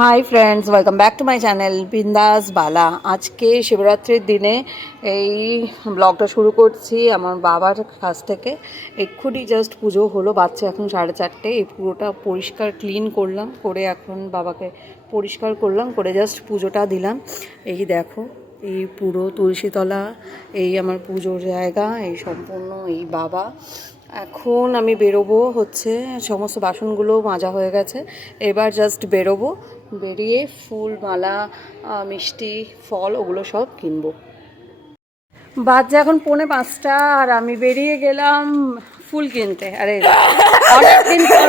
Hi friends, welcome back to my channel বিন্দাস বালা। আজকে শিবরাত্রির দিনে এই ব্লগটা শুরু করছি আমার বাবার কাছ থেকে। এক্ষুনি জাস্ট পুজো হলো, বাচ্চা এখন 4:30। এই পুরোটা পরিষ্কার ক্লিন করলাম, করে এখন বাবাকে পরিষ্কার করলাম, করে জাস্ট পুজোটা দিলাম। এই দেখো, এই পুরো তুলসীতলা, এই আমার পুজোর জায়গা, এই সম্পূর্ণ এই বাবা। এখন আমি বেরোবো, হচ্ছে সমস্ত বাসনগুলো মাজা হয়ে গেছে, এবার জাস্ট বেরোবো, বেরিয়ে ফুল মালা মিষ্টি ফল ওগুলো সব কিনবো। বাজে এখন 4:45 আর আমি বেরিয়ে গেলাম ফুল কিনতে। আরে অনেকদিন পর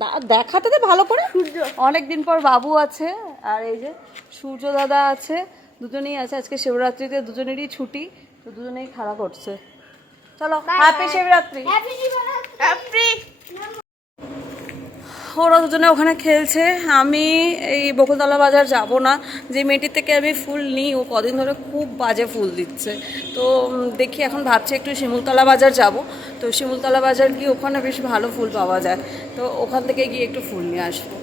বাবু, দেখাতে তো ভালো করে, অনেকদিন পর বাবু আছে, আর এই যে সূর্য দাদা আছে, দুজনেই আছে। আজকে শিবরাত্রিতে দুজনেরই ছুটি, তো দুজনেই খেলা করছে। চলো, হ্যাপি শিবরাত্রি। ওরা দুজনে ওখানে খেলছে। আমি এই বকুলতলা বাজার যাব না, যে মেয়েটির থেকে আমি ফুল নিই ও কদিন ধরে খুব বাজে ফুল দিচ্ছে। তো দেখি, এখন ভাবছি একটু শিমুলতলা বাজার যাব। তো শিমুলতলা বাজার গিয়ে ওখানে বেশ ভালো ফুল পাওয়া যায়, তো ওখান থেকে গিয়ে একটু ফুল নিয়ে আসবো।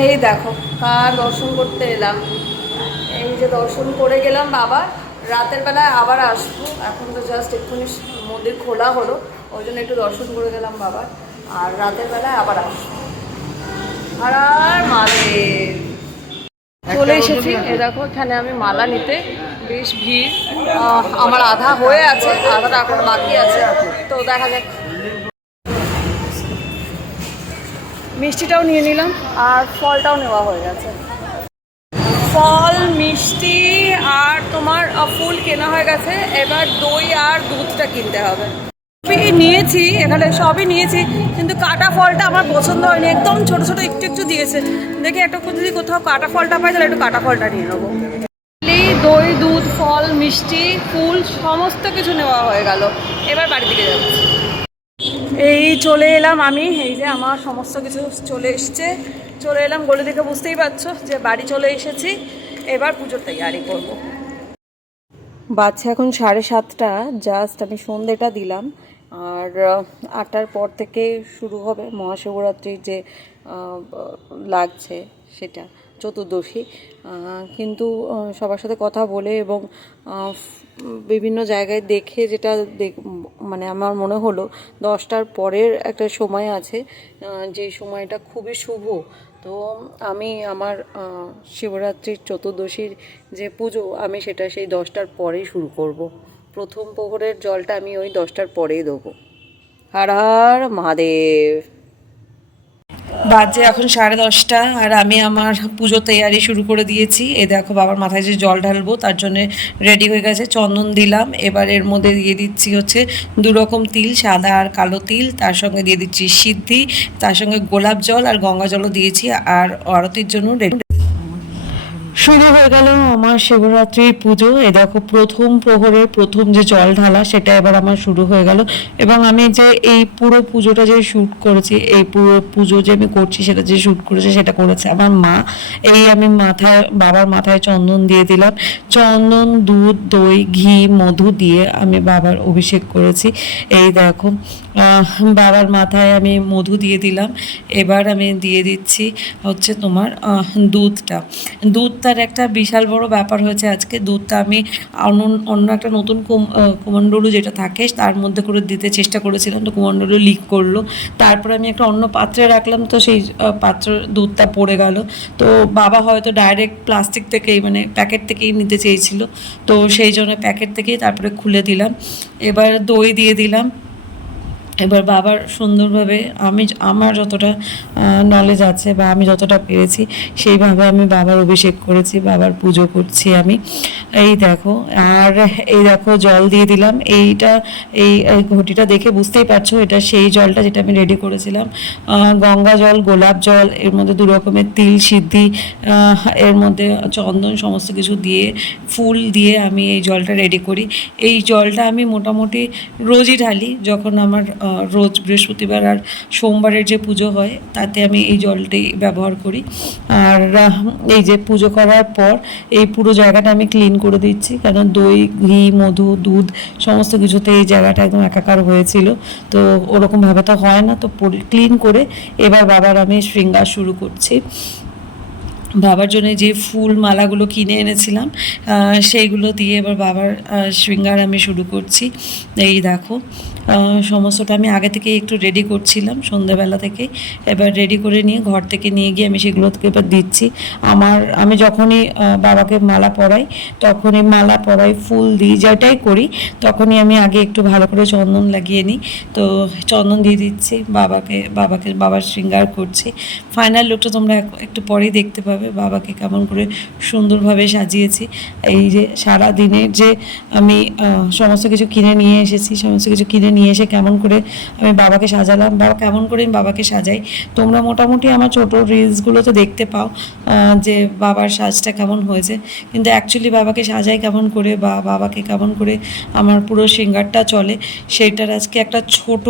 এই দেখো কার দর্শন করতে এলাম, এই যে দর্শন করে গেলাম বাবার। রাতের বেলায় আবার আসবো, এখন তো জাস্ট এক্ষুনি মন্দির খোলা হলো, ওই জন্য একটু দর্শন করে গেলাম বাবার, আর রাতের বেলায় আবার আসবো। আর মালের চলে এসেছি। এ দেখো, এখানে আমি মালা নিতে, বেশ ভিড়। আমার আধা হয়ে আছে, আধাটা এখন বাকি আছে, তো দেখা যাক। মিষ্টিটাও নিয়ে নিলাম আর ফলটাও নেওয়া হয়ে গেছে। ফল, মিষ্টি আর তোমার ফুল কেনা হয়ে গেছে, এবার দই আর দুধটা কিনতে হবে। নিয়েছি, এখানে সবই নিয়েছি, কিন্তু কাটা ফলটা আমার পছন্দ হয়নি, একদম ছোট ছোট একটু একটু দিয়েছে। দেখি একটা যদি কোথাও কাটা ফলটা পাই তাহলে একটু কাটা ফলটা নিয়ে নেবো। দই, দুধ, ফল, মিষ্টি, ফুল সমস্ত কিছু নেওয়া হয়ে গেল, এবার বাড়ি দিকে যাচ্ছি। এই চলে এলাম আমি, এই যে আমার সমস্ত কিছু চলে এসছে, চলে এলাম। গলি দেখে বুঝতেই পারছো যে বাড়ি চলে এসেছি, এবার পুজোর তৈরি করবো। বাচ্চা এখন 7:30, জাস্ট আমি সন্ধেটা দিলাম। আর 8টার পর থেকে শুরু হবে মহাশিবরাত্রির যে লাগছে সেটা, চতুর্দশী। কিন্তু সবার সাথে কথা বলে এবং বিভিন্ন জায়গায় দেখে যেটা মানে আমার মনে হলো 10টার পরের একটা সময় আছে, যে সময়টা খুবই শুভ। তো আমি আমার শিবরাত্রির চতুর্দশীর যে পুজো, আমি সেটা সেই 10টার পরেই শুরু করব। প্রথম প্রহরের জলটা আমি ওই 10টার পরেই দেবো। হর হর মহাদেব। বাজে এখন 10:30 আর আমি আমার পুজো তৈরি শুরু করে দিয়েছি। এই দেখো, বাবার মাথায় যে জল ঢালবো তার জন্য রেডি হয়ে গেছে, চন্দন দিলাম। এবার এর মধ্যে দিয়ে দিচ্ছি হচ্ছে 2 রকম তিল, সাদা আর কালো তিল, তার সঙ্গে দিয়ে দিচ্ছি সিদ্ধি, তার সঙ্গে গোলাপ জল আর গঙ্গা জলও দিয়েছি, আর আরতির জন্য রেডি। শুরু হয়ে গেল আমার শিবরাত্রির পুজো। এ দেখো, প্রথম প্রহরের প্রথম যে জল ঢালা সেটা এবার আমার শুরু হয়ে গেল। এবং আমি যে এই পুরো পুজোটা যে শ্যুট করেছি, এই পুরো পুজো যে আমি করছি সেটা যে শ্যুট করেছে সেটা করেছে আমার মা। এই আমি মাথায়, বাবার মাথায় চন্দন দিয়ে দিলাম। চন্দন, দুধ, দই, ঘি, মধু দিয়ে আমি বাবার অভিষেক করেছি। এই দেখো, বাবার মাথায় আমি মধু দিয়ে দিলাম। এবার আমি দিয়ে দিচ্ছি হচ্ছে তোমার দুধটা। দুধটার একটা বিশাল বড় ব্যাপার হয়েছে আজকে। দুধটা আমি অন্য একটা নতুন কুমণ্ডলু যেটা থাকে তার মধ্যে করে দিতে চেষ্টা করেছিলাম, তো কুমণ্ডলু লিক করলো। তারপর আমি একটা অন্য পাত্রে রাখলাম, তো সেই পাত্র দুধটা পড়ে গেল। তো বাবা হয়তো ডাইরেক্ট প্লাস্টিক থেকেই, মানে প্যাকেট থেকেই নিতে চেয়েছিল, তো সেই জন্য প্যাকেট থেকেই তারপরে খুলে দিলাম। এবার দই দিয়ে দিলাম। এবার বাবার সুন্দরভাবে আমি, আমার যতটা নলেজ আছে বা আমি যতটা পেরেছি সেইভাবে আমি বাবার অভিষেক করেছি, বাবার পুজো করছি আমি। এই দেখো, আর এই দেখো জল দিয়ে দিলাম। এইটা, এই ঘটিটা দেখে বুঝতেই পারছো এটা সেই জলটা যেটা আমি রেডি করেছিলাম। গঙ্গা জল, গোলাপ জল, এর মধ্যে 2 রকমের তিল, সিদ্ধি, এর মধ্যে চন্দন, সমস্ত কিছু দিয়ে ফুল দিয়ে আমি এই জলটা রেডি করি। এই জলটা আমি মোটামুটি রোজই ঢালি, যখন আমার রোজ বৃহস্পতিবার আর সোমবারের যে পুজো হয় তাতে আমি এই জলটি ব্যবহার করি। আর এই যে পুজো করার পর এই পুরো জায়গাটা আমি ক্লিন করে দিচ্ছি, কারণ দই, ঘি, মধু, দুধ সমস্ত কিছুতে এই জায়গাটা একদম একাকার হয়েছিল। তো ওরকমভাবে তো হয় না, তো ক্লিন করে এবার বাবার আমি শৃঙ্গার শুরু করছি। বাবার জন্য যে ফুল মালাগুলো কিনে এনেছিলাম সেইগুলো দিয়ে এবার বাবার শৃঙ্গার আমি শুরু করছি। এই দেখো সমস্তটা আমি আগে থেকে একটু রেডি করছিলাম সন্ধ্যেবেলা থেকেই, এবার রেডি করে নিয়ে ঘর থেকে নিয়ে গিয়ে আমি সেগুলোকে এবার দিচ্ছি। আমি যখনই বাবাকে মালা পরাই, তখনই মালা পরাই, ফুল দিই, যেটাই করি তখনই আমি আগে একটু ভালো করে চন্দন লাগিয়ে নিই। তো চন্দন দিয়ে দিচ্ছি বাবার শৃঙ্গার করছি। ফাইনাল লুকটা তোমরা একটু পরেই দেখতে পাবে বাবাকে কেমন করে সুন্দরভাবে সাজিয়েছি। এই যে সারা দিনের যে আমি সমস্ত কিছু কিনে নিয়ে এসেছি, সমস্ত কিছু কিনে নিয়ে এসে কেমন করে আমি বাবাকে সাজালাম, কেমন করে আমি বাবাকে সাজাই, তোমরা মোটামুটি আমার ছোটো রিলসগুলোতে দেখতে পাও যে বাবার সাজটা কেমন হয়েছে। কিন্তু অ্যাকচুয়ালি বাবাকে সাজাই কেমন করে বা বাবাকে কেমন করে আমার পুরো সিঙ্গারটা চলে, সেইটার আজকে একটা ছোট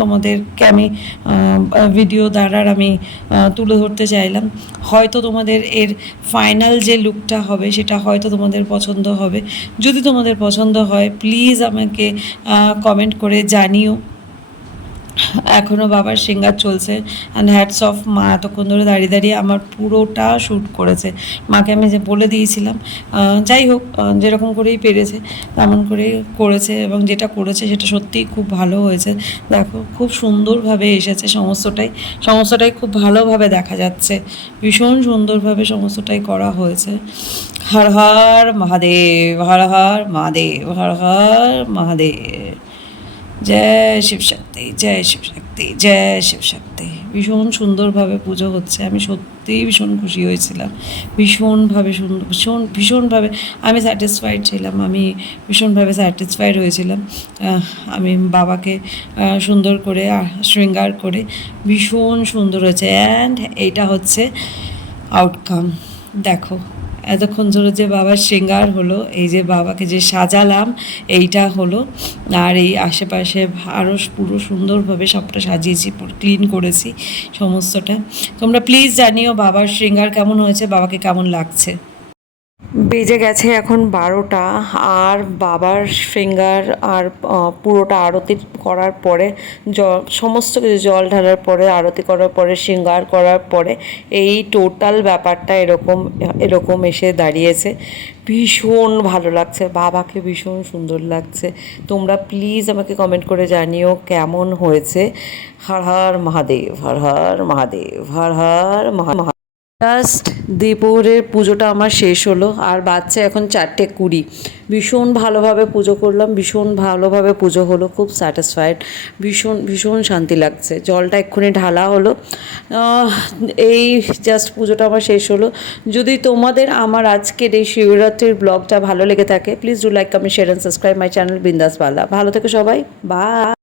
তোমাদেরকে আমি ভিডিও দ্বারা আমি তুলে ধরতে চাইলাম। হয়তো তোমাদের এর ফাইনাল যে লুকটা হবে সেটা হয়তো তোমাদের পছন্দ হবে। যদি তোমাদের পছন্দ হয় প্লিজ আমাকে কমেন্ট করে জানিও। এখনও বাবার সিঙ্গার চলছে অ্যান্ড হ্যাটস অফ, মা এতক্ষণ ধরে দাঁড়িয়ে দাঁড়িয়ে আমার পুরোটা শ্যুট করেছে। মাকে আমি যে বলে দিয়েছিলাম, যাই হোক যেরকম করেই পেরেছে তেমন করেই করেছে, এবং যেটা করেছে সেটা সত্যিই খুব ভালো হয়েছে। দেখো খুব সুন্দরভাবে এসেছে সমস্তটাই খুব ভালোভাবে দেখা যাচ্ছে, ভীষণ সুন্দরভাবে সমস্তটাই করা হয়েছে। হর হর মহাদেব, হর হর মহাদেব, হর হর মহাদেব। জয় শিবশক্তি, জয় শিবশক্তি, জয় শিবশক্তি। ভীষণ সুন্দরভাবে পুজো হচ্ছে, আমি সত্যিই ভীষণ খুশি হয়েছিলাম, ভীষণভাবে আমি স্যাটিসফাইড ছিলাম, আমি ভীষণভাবে স্যাটিসফাইড হয়েছিলাম। আমি বাবাকে সুন্দর করে শৃঙ্গার করে ভীষণ সুন্দর হয়েছে। অ্যান্ড এইটা হচ্ছে আউটকাম। দেখো এতক্ষণ ধরে যে বাবার শৃঙ্গার হলো, এই যে বাবাকে যে সাজালাম এইটা হলো। আর এই আশেপাশে আরও পুরো সুন্দরভাবে সবটা সাজিয়েছি, পুরো ক্লিন করেছি সমস্তটা। তোমরা প্লিজ জানিও বাবার শৃঙ্গার কেমন হয়েছে, বাবাকে কেমন লাগছে। বেজে গেছে এখন 12টা, আর বাবার শৃঙ্গার আর পুরোটা আরতি করার পরে সমস্ত কিছু জল ঢালার পরে, আরতি করার পরে, শৃঙ্গার করার পরে এই টোটাল ব্যাপারটা এরকম এসে দাঁড়িয়েছে। ভীষণ ভালো লাগছে, বাবাকে ভীষণ সুন্দর লাগছে। তোমরা প্লিজ আমাকে কমেন্ট করে জানিও কেমন হয়েছে। হর হর মহাদেব, হর হর মহাদেব, হর হর মহাদেব। জাস্ট দুপুরের পুজোটা আমার শেষ হলো, আর বাচ্চা এখন 4:20। ভীষণ ভালোভাবে পুজো করলাম, ভীষণ ভালোভাবে পুজো হলো, খুব স্যাটিসফাইড, ভীষণ শান্তি লাগছে। জলটা এক্ষুনি ঢালা হলো, এই জাস্ট পুজোটা আমার শেষ হলো। যদি তোমাদের আমার আজকের এই শিবরাত্রির ব্লগটা ভালো লেগে থাকে please do like, comment, share and subscribe my channel বিন্দাস বালা। ভালো থেকো সবাই, বাই।